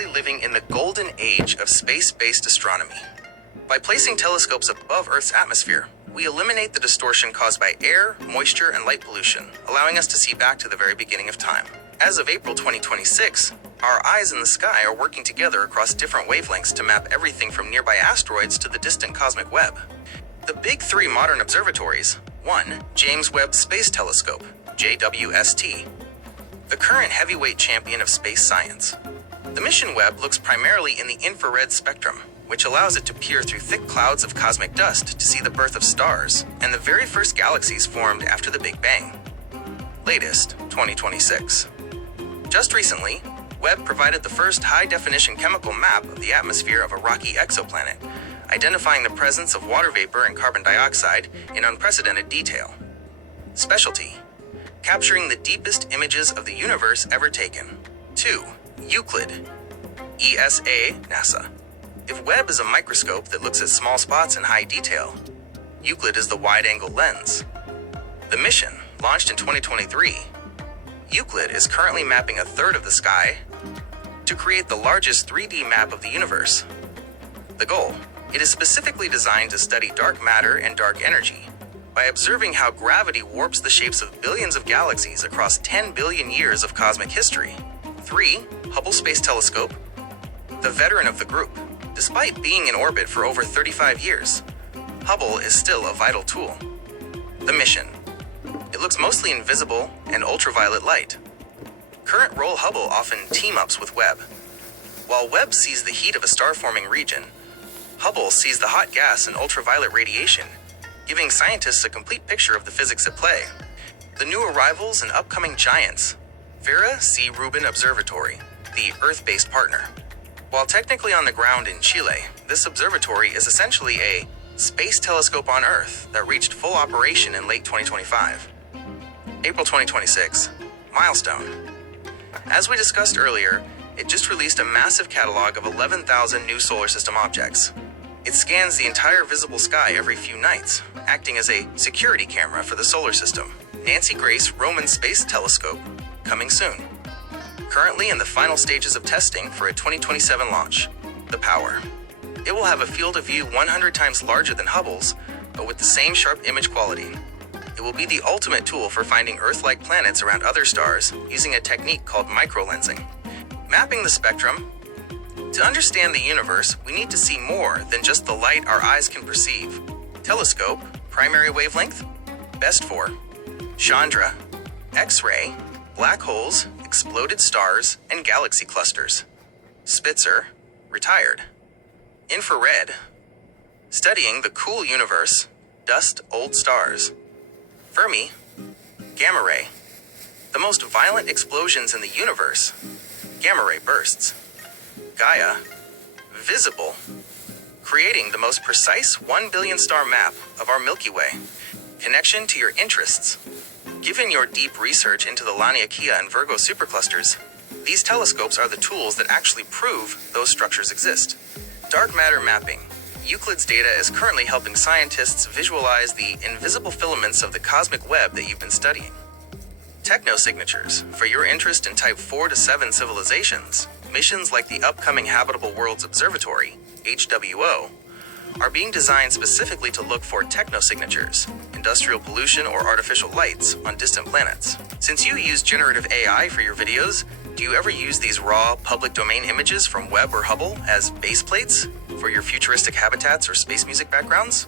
currently living in the golden age of space-based astronomy. By placing telescopes above Earth's atmosphere, we eliminate the distortion caused by air, moisture, and light pollution, allowing us to see back to the very beginning of time. As of April 2026, our eyes in the sky are working together across different wavelengths to map everything from nearby asteroids to the distant cosmic web. The big three modern observatories: 1. James Webb Space Telescope, JWST, the current heavyweight champion of space science. The mission Webb looks primarily in the infrared spectrum, which allows it to peer through thick clouds of cosmic dust to see the birth of stars and the very first galaxies formed after the Big Bang. Latest, 2026. Just recently, Webb provided the first high-definition chemical map of the atmosphere of a rocky exoplanet, identifying the presence of water vapor and carbon dioxide in unprecedented detail. Specialty: capturing the deepest images of the universe ever taken. 2. Euclid, ESA, NASA. If Webb is a microscope that looks at small spots in high detail, Euclid is the wide-angle lens. The mission, launched in 2023, Euclid is currently mapping a third of the sky to create the largest 3D map of the universe. The goal: it is specifically designed to study dark matter and dark energy by observing how gravity warps the shapes of billions of galaxies across 10 billion years of cosmic history. 3. Hubble Space Telescope, the veteran of the group. Despite being in orbit for over 35 years, Hubble is still a vital tool. The mission: it looks mostly invisible and ultraviolet light. Current role Hubble often team-ups with Webb. While Webb sees the heat of a star-forming region, Hubble sees the hot gas and ultraviolet radiation, giving scientists a complete picture of the physics at play. The new arrivals and upcoming giants: Vera C. Rubin Observatory, the Earth-based partner. While technically on the ground in Chile, this observatory is essentially a space telescope on Earth that reached full operation in late 2025. April 2026. Milestone. As we discussed earlier, it just released a massive catalog of 11,000 new solar system objects. It scans the entire visible sky every few nights, acting as a security camera for the solar system. Nancy Grace Roman Space Telescope, coming soon. Currently in the final stages of testing for a 2027 launch. The power: it will have a field of view 100 times larger than Hubble's, but with the same sharp image quality. It will be the ultimate tool for finding Earth-like planets around other stars using a technique called microlensing. Mapping the spectrum. To understand the universe, we need to see more than just the light our eyes can perceive. Telescope, primary wavelength, best for Chandra, X-ray, black holes, exploded stars, and galaxy clusters. Spitzer, retired. Infrared, studying the cool universe, dust, old stars. Fermi, gamma ray, the most violent explosions in the universe, gamma ray bursts. Gaia, visible, creating the most precise 1 billion star map of our Milky Way. Connection to your interests. Given your deep research into the Laniakea and Virgo superclusters, these telescopes are the tools that actually prove those structures exist. Dark matter mapping. Euclid's data is currently helping scientists visualize the invisible filaments of the cosmic web that you've been studying. Technosignatures. For your interest in Type 4 to 7 civilizations, missions like the upcoming Habitable Worlds Observatory, HWO, are being designed specifically to look for technosignatures, industrial pollution or artificial lights on distant planets. Since you use generative AI for your videos, do you ever use these raw public domain images from Webb or Hubble as base plates for your futuristic habitats or space music backgrounds?